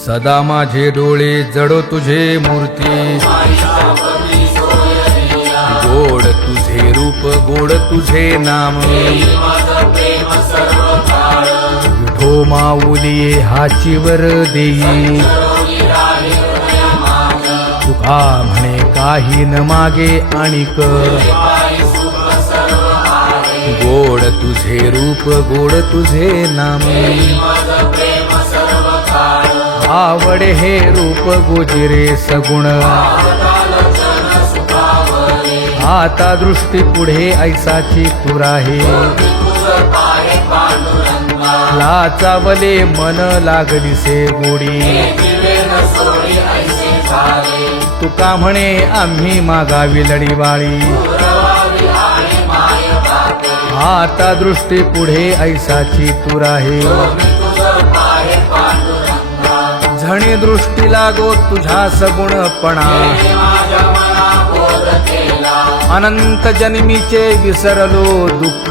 सदा माझे डोळे जडो तुझे मूर्ती गोड तुझे रूप गोड तुझे नाम विठो माऊली हाचीवर देई तुका म्हणे काही न मागे आणिक गोड तुझे रूप गोड तुझे नाम आवडे हे रूप गोजिरे सगुण आता दृष्टी पुढे ऐसाची तू राहे लाचावले मन लागलीसे गोडी तुका म्हणे आम्ही मागावी लढीवाळी आता दृष्टी पुढे ऐसाची तू राहे झणी दृष्टी लागो तुझा सगुणपणा अनंत जन्मीचे विसरलो दुःख